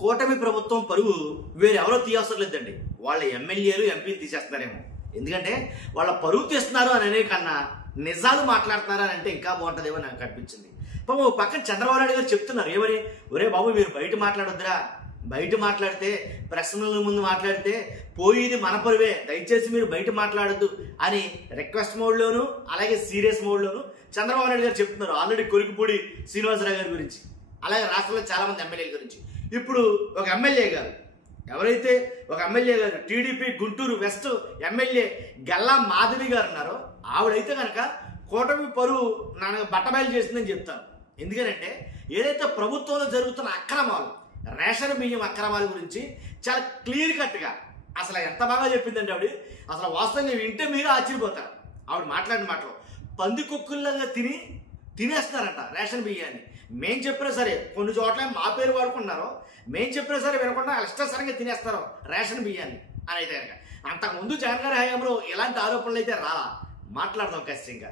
కూటమి ప్రభుత్వం పరువు వేరెవరో తీయవసరం లేదండి, వాళ్ళ ఎమ్మెల్యేలు ఎంపీలు తీసేస్తున్నారేమో. ఎందుకంటే వాళ్ళ పరువు తీస్తున్నారు అని అనే కన్నా నిజాలు మాట్లాడుతున్నారు అని అంటే ఇంకా బాగుంటుందేమో నాకు అనిపించింది. పాపం పక్కన చంద్రబాబు నాయుడు గారు చెప్తున్నారు ఏమని, ఒరే బాబు మీరు బయట మాట్లాడొద్దురా, బయట మాట్లాడితే ప్రశ్నల ముందు మాట్లాడితే పోయేది మన పరువే, దయచేసి మీరు బయట మాట్లాడొద్దు అని రిక్వెస్ట్ మోడ్లోను అలాగే సీరియస్ మోడ్లోను చంద్రబాబు నాయుడు గారు చెప్తున్నారు. ఆల్రెడీ కొరికిపూడి శ్రీనివాసరావు గారి గురించి, అలాగే రాష్ట్రంలో చాలా మంది ఎమ్మెల్యేల గురించి. ఇప్పుడు ఒక ఎమ్మెల్యే గారు, ఎవరైతే ఒక ఎమ్మెల్యే గారు TDP Guntur west MLA Galla Madhavi గారు ఉన్నారో ఆవిడైతే కనుక కూటమి పరువు నాకు బట్టబయలు చేసిందని చెప్తాను. ఎందుకంటే ఏదైతే ప్రభుత్వంలో జరుగుతున్న అక్రమాలు, రేషన్ బియ్యం అక్రమాల గురించి చాలా క్లియర్ కట్గా అసలు ఎంత బాగా చెప్పిందంటే ఆవిడ, అసలు వాస్తవంగా వింటే మీరు ఆశ్చర్యపోతారు. ఆవిడ మాట్లాడిన మాటలు పందికొక్కుల్లాగా తినేస్తున్నారంట రేషన్ బియ్యాన్ని. మేం చెప్పినా సరే కొన్ని చోట్ల మా పేరు వాడుకున్నారో, మేం చెప్పినా సరే వినకుండా ఇష్టసరంగా తినేస్తారు రేషన్ బియ్యాన్ని అని అయితే కనుక. అంతకుముందు జగన్ గారి హయాంలో ఇలాంటి ఆరోపణలు అయితే రాలా, మాట్లాడదాం ఖచ్చితంగా.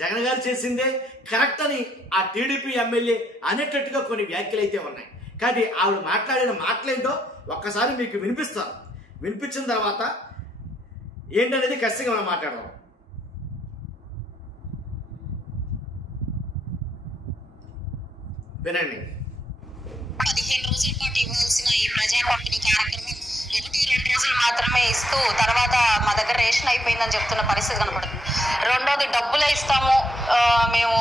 జగన్ గారు చేసిందే కరెక్ట్ అని ఆ టీడీపీ ఎమ్మెల్యే అనేటట్టుగా కొన్ని వ్యాఖ్యలు అయితే ఉన్నాయి. కానీ ఆవిడ మాట్లాడిన మాటలేంటో ఒక్కసారి మీకు వినిపిస్తాను. వినిపించిన తర్వాత ఏంటనేది ఖచ్చితంగా మనం మాట్లాడదాం. వినండి. 15 రోజుల పాటు ఇవ్వాల్సిన ఈ ప్రజా పంపిణీ కార్యక్రమం 1-2 రోజులు మాత్రమే ఇస్తూ తర్వాత మా దగ్గర రేషన్ అయిపోయిందని చెప్తున్న పరిస్థితి కనపడుతుంది. రెండోది డబ్బులే ఇస్తాము మేము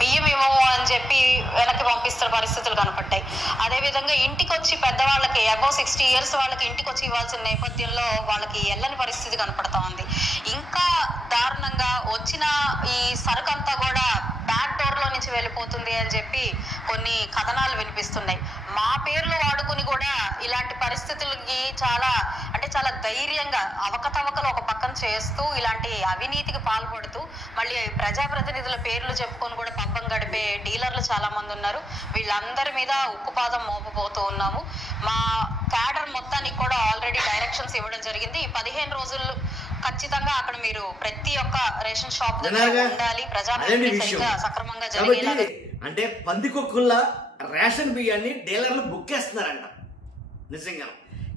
బియ్యం ఇవ్వము అని చెప్పి వెనక్కి పంపిస్తున్న పరిస్థితులు కనపడ్డాయి. అదేవిధంగా ఇంటికి వచ్చి పెద్దవాళ్ళకి అబౌవ్ 60 years వాళ్ళకి ఇంటికి వచ్చి ఇవ్వాల్సిన నేపథ్యంలో వాళ్ళకి వెళ్ళని పరిస్థితి కనపడతా ఉంది. ఇంకా దారుణంగా వచ్చిన ఈ సరుకు అంతా కూడా బ్యాక్ డోర్ లో నుంచి వెళ్ళిపోతుంది అని చెప్పి కొన్ని కథనాలు వినిపిస్తున్నాయి. మా పేర్లు వాడుకుని కూడా ఇలాంటి పరిస్థితులకి చాలా ధైర్యంగా అవకతవకలు ఒక పక్కన చేస్తూ ఇలాంటి అవినీతికి పాల్పడుతూ మళ్ళీ ప్రజాప్రతినిధుల పేర్లు చెప్పుకొని కూడా పబ్బం గడిపే డీలర్లు చాలా మంది ఉన్నారు. వీళ్ళందరి మీద ఉక్కుపాదం మోపబోతూ ఉన్నాము. మా క్యాడర్ మొత్తానికి కూడా ఆల్రెడీ డైరెక్షన్స్ ఇవ్వడం జరిగింది. ఈ 15 రోజులు ఖచ్చితంగా అక్కడ మీరు ప్రతి ఒక్క రేషన్ షాప్ దగ్గర ఉండాలి, ప్రజాప్రతినిధులు సరిగ్గా సక్రమంగా జరిగేలాగా. అంటే పందికొక్కుల్లా రేషన్ బియ్యాన్ని డీలర్లు బుక్కేస్తున్నారంట నిజంగా.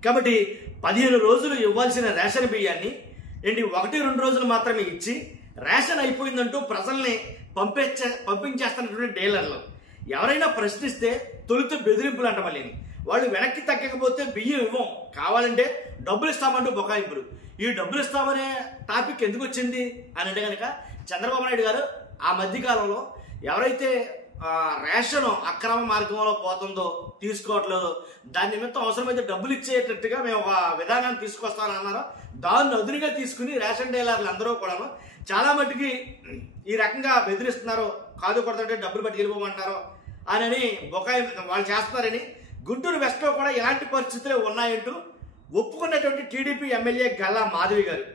కాబట్టి 15 రోజులు ఇవ్వాల్సిన రేషన్ బియ్యాన్ని 1-2 రోజులు మాత్రమే ఇచ్చి రేషన్ అయిపోయిందంటూ ప్రజల్ని పంపించేస్తున్నటువంటి డీలర్లు. ఎవరైనా ప్రశ్నిస్తే తొలుత బెదిరింపులు అంట. మళ్ళీ వాళ్ళు వెనక్కి తగ్గకపోతే బియ్యం ఇవ్వం, కావాలంటే డబ్బులు ఇస్తామంటూ బొకాయింపులు. ఈ డబ్బులు ఇస్తామనే టాపిక్ ఎందుకు వచ్చింది అని అంటే కనుక చంద్రబాబు నాయుడు గారు ఆ మధ్యకాలంలో ఎవరైతే రేషన్ అక్రమ మార్గంలో పోతుందో, తీసుకోవట్లేదో, దాని నిమిత్తం అవసరమైతే డబ్బులు ఇచ్చేటట్టుగా మేము ఒక విధానాన్ని తీసుకొస్తామని అన్నారో, దాన్ని అదునుగా తీసుకుని రేషన్ డీలర్లు అందరూ కూడాను చాలా మట్టుకి ఈ రకంగా బెదిరిస్తున్నారు, కాదు కొడుతుంటే డబ్బులు పట్టుకెళ్ళిపోమంటారో అని బొకాయి వాళ్ళు చేస్తున్నారని గుంటూరు వెస్ట్లో కూడా ఇలాంటి పరిస్థితులే ఉన్నాయంటూ ఒప్పుకున్నటువంటి టీడీపీ ఎమ్మెల్యే గల్లా మాధవి గారు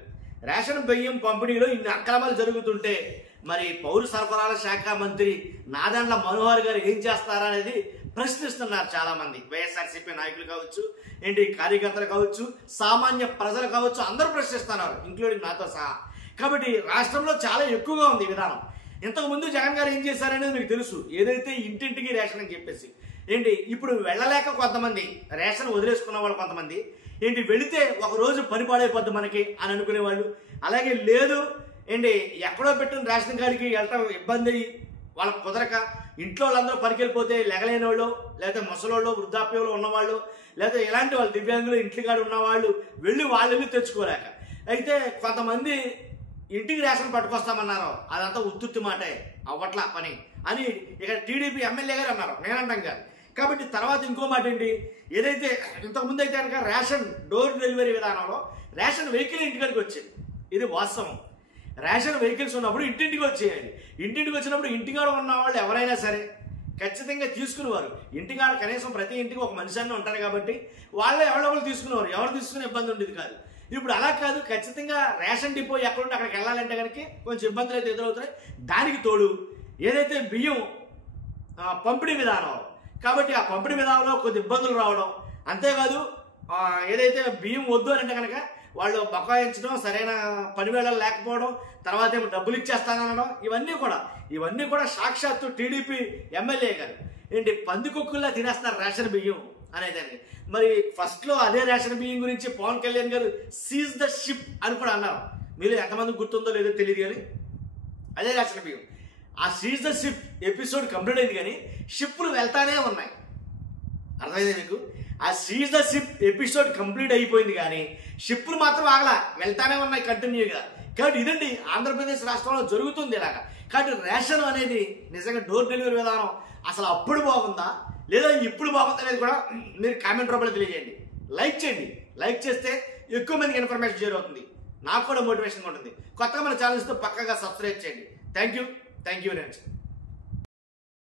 రేషన్ బియ్యం పంపిణీలో ఇన్ని అక్రమాలు జరుగుతుంటే మరి పౌర సరఫరాల శాఖ మంత్రి నాదెండ్ల మనోహర్ గారు ఏం చేస్తారనేది ప్రశ్నిస్తున్నారు చాలా మంది. వైఎస్ఆర్సీపీ నాయకులు కావచ్చు, కార్యకర్తలు కావచ్చు, సామాన్య ప్రజలు కావచ్చు, అందరూ ప్రశ్నిస్తున్నారు, ఇంక్లూడింగ్ నాతో సహా. కాబట్టి రాష్ట్రంలో చాలా ఎక్కువగా ఉంది ఈ విధానం. ఇంతకుముందు జగన్ గారు ఏం చేశారనేది మీకు తెలుసు, ఏదైతే ఇంటింటికి రేషన్ అని చెప్పేసి. ఇప్పుడు వెళ్ళలేక కొంతమంది రేషన్ వదిలేసుకున్న వాళ్ళు కొంతమంది వెళితే ఒక రోజు పని పాడైపోద్ది మనకి అని అనుకునేవాళ్ళు. అలాగే లేదు ఎక్కడో పెట్టిన రేషన్ కార్డుకి వెళ్ళటం ఇబ్బంది అయ్యి వాళ్ళకి కుదరక ఇంట్లో వాళ్ళందరూ పనికెళ్ళిపోతే లెగలేని వాళ్ళు, లేకపోతే ముసలోళ్ళు, వృద్ధాప్యంలో ఉన్నవాళ్ళు, లేకపోతే ఇలాంటి వాళ్ళు దివ్యాంగులు ఇంటికాడ ఉన్నవాళ్ళు వాళ్ళు తెచ్చుకోలేక, అయితే కొంతమంది ఇంటికి రేషన్ పట్టుకొస్తామన్నారు. అదంతా ఉత్తుత్తి మాటే, అవ్వట్లా పని అని ఇక్కడ టీడీపీ ఎమ్మెల్యే గారు అన్నారు, నేనంటాం కాదు. కాబట్టి తర్వాత ఇంకో మాట ఏదైతే ఇంతకుముందు అయితే కనుక రేషన్ డోర్ డెలివరీ విధానంలో రేషన్ వెహికల్ ఇంటికాడికి వచ్చేది, ఇది వాస్తవం. రేషన్ వెహికల్స్ ఉన్నప్పుడు ఇంటింటికి వచ్చేయాలి. ఇంటింటికి వచ్చినప్పుడు ఇంటికాడ ఉన్న వాళ్ళు ఎవరైనా సరే ఖచ్చితంగా తీసుకునేవారు. ఇంటికాడ కనీసం ప్రతి ఇంటికి ఒక మనిషి అన్న ఉంటారు కాబట్టి వాళ్ళే ఎవరో తీసుకునేవారు, ఎవరు తీసుకునే ఇబ్బంది ఉండేది కాదు. ఇప్పుడు అలా కాదు, ఖచ్చితంగా రేషన్ డిపో ఎక్కడుంటే అక్కడికి వెళ్ళాలంటే కనుక కొంచెం ఇబ్బందులు అయితే ఎదురవుతాయి. దానికి తోడు ఏదైతే బియ్యం పంపిణీ విధానం, కాబట్టి ఆ పంపిణీ విధానంలో కొద్ది ఇబ్బందులు రావడం, అంతేకాదు ఏదైతే బియ్యం వద్దు అని అంటే కనుక వాళ్ళు బకాయించడం, సరైన పని వేళలు లేకపోవడం, తర్వాత ఏమో డబ్బులు ఇచ్చేస్తానడం, ఇవన్నీ కూడా సాక్షాత్తు టీడీపీ ఎమ్మెల్యే గారు ఏంటి పందికొక్కుల్లా తినేస్తున్నారు రేషన్ బియ్యం అనేదాన్ని. మరి ఫస్ట్లో అదే రేషన్ బియ్యం గురించి పవన్ కళ్యాణ్ గారు సీజ్ ద షిప్ అని కూడా అన్నారు. మీరు ఎంతమంది గుర్తుందో లేదో తెలియదు కానీ అదే రేషన్ బియ్యం. ఆ seize the ship episode complete అయింది కానీ షిప్లు వెళ్తానే ఉన్నాయి. అర్థమైంది మీకు? ఆ seize the ship episode complete అయిపోయింది కానీ షిప్లు మాత్రం ఆగలా, వెళ్తానే ఉన్నాయి కంటిన్యూగా. కాబట్టి ఇదండి ఆంధ్రప్రదేశ్ రాష్ట్రంలో జరుగుతుంది ఇలాగా. కాబట్టి రేషన్ అనేది నిజంగా డోర్ డెలివరీ విధానం అసలు అప్పుడు బాగుందా లేదా ఇప్పుడు బాగుందా అనేది కూడా మీరు కామెంట్ రూపంలో తెలియజేయండి. లైక్ చేయండి. లైక్ చేస్తే ఎక్కువ మందికి ఇన్ఫర్మేషన్ షేర్ అవుతుంది, నాకు కూడా మోటివేషన్ ఉంటుంది. కొత్తగా మన ఛానల్స్తో పక్కగా సబ్స్క్రైబ్ చేయండి. Thank you very much.